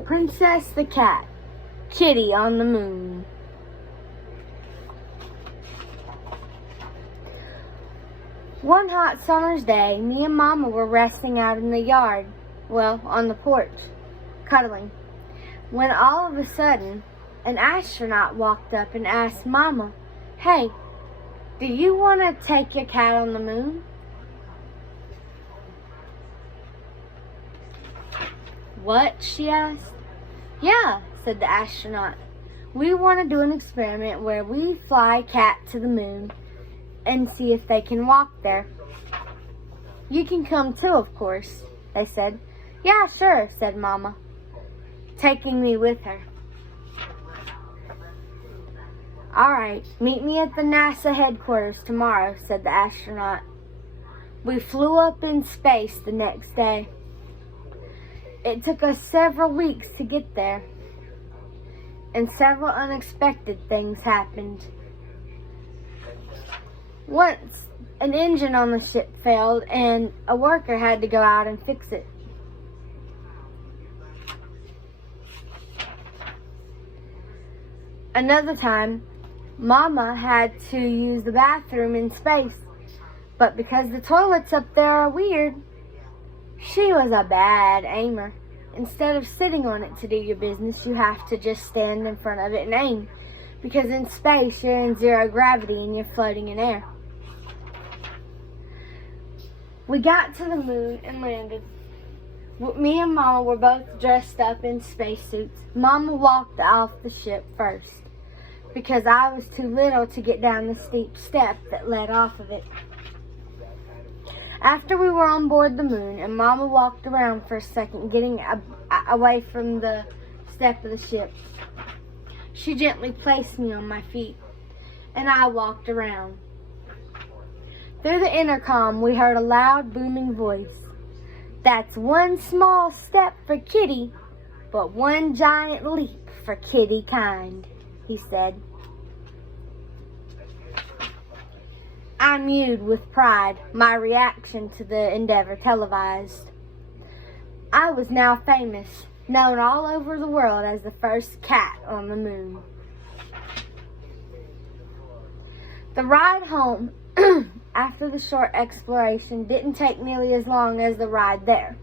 Princess the Cat, Kitty on the Moon. One hot summer's day, me and Mama were resting out in the yard, well, on the porch, cuddling, when all of a sudden, an astronaut walked up and asked Mama, "Hey, do you want to take your cat on the moon?" "What?" she asked. "Yeah," said the astronaut. "We want to do an experiment where we fly a cat to the moon and see if they can walk there." "You can come too, of course," they said. "Yeah, sure," said Mama, taking me with her. "All right, meet me at the NASA headquarters tomorrow," said the astronaut. We flew up in space the next day. It took us several weeks to get there, and several unexpected things happened. Once, an engine on the ship failed, and a worker had to go out and fix it. Another time, Mama had to use the bathroom in space, but because the toilets up there are weird, she was a bad aimer. Instead of sitting on it to do your business, you have to just stand in front of it and aim, because in space you're in zero gravity and you're floating in air. We got to the moon and landed. Me and Mama were both dressed up in spacesuits. Mama walked off the ship first, because I was too little to get down the steep step that led off of it. After we were on board the moon and Mama walked around for a second, getting away from the step of the ship, she gently placed me on my feet, and I walked around. Through the intercom, we heard a loud, booming voice. "That's one small step for Kitty, but one giant leap for kitty kind," he said. I mewed with pride, my reaction to the endeavor televised. I was now famous, known all over the world as the first cat on the moon. The ride home after the short exploration didn't take nearly as long as the ride there.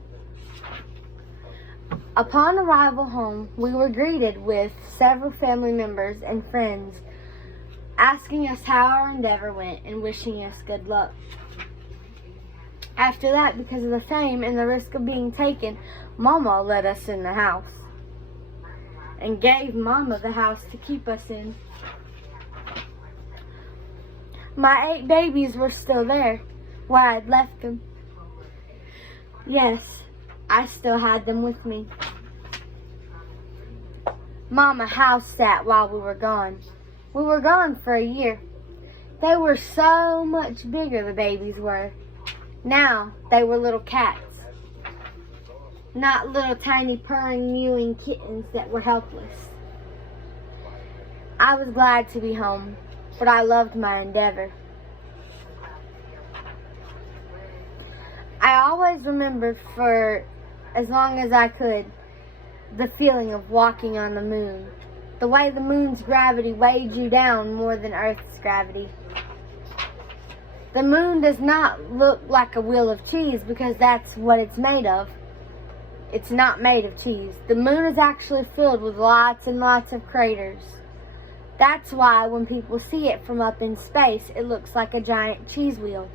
Upon arrival home, we were greeted with several family members and friends asking us how our endeavor went and wishing us good luck. After that, because of the fame and the risk of being taken, Mama let us in the house and gave Mama the house to keep us in. My 8 babies were still there, where I'd left them. Yes, I still had them with me. Mama house sat while we were gone. We were gone for a year. They were so much bigger, the babies were. Now they were little cats, not little tiny purring, mewing kittens that were helpless. I was glad to be home, but I loved my endeavor. I always remembered for as long as I could the feeling of walking on the moon, the way the moon's gravity weighed you down more than Earth's gravity. The moon does not look like a wheel of cheese because that's what it's made of. It's not made of cheese. The moon is actually filled with lots and lots of craters. That's why when people see it from up in space, it looks like a giant cheese wheel.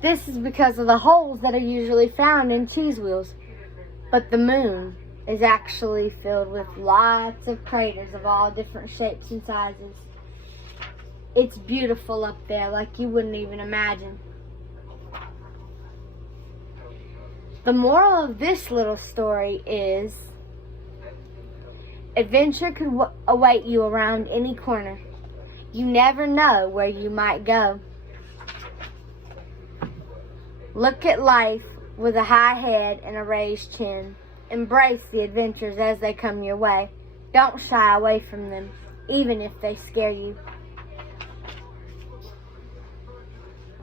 This is because of the holes that are usually found in cheese wheels. But the moon is actually filled with lots of craters of all different shapes and sizes. It's beautiful up there like you wouldn't even imagine. The moral of this little story is adventure could await you around any corner. You never know where you might go. Look at life with a high head and a raised chin. Embrace the adventures as they come your way. Don't shy away from them, even if they scare you.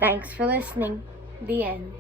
Thanks for listening. The end.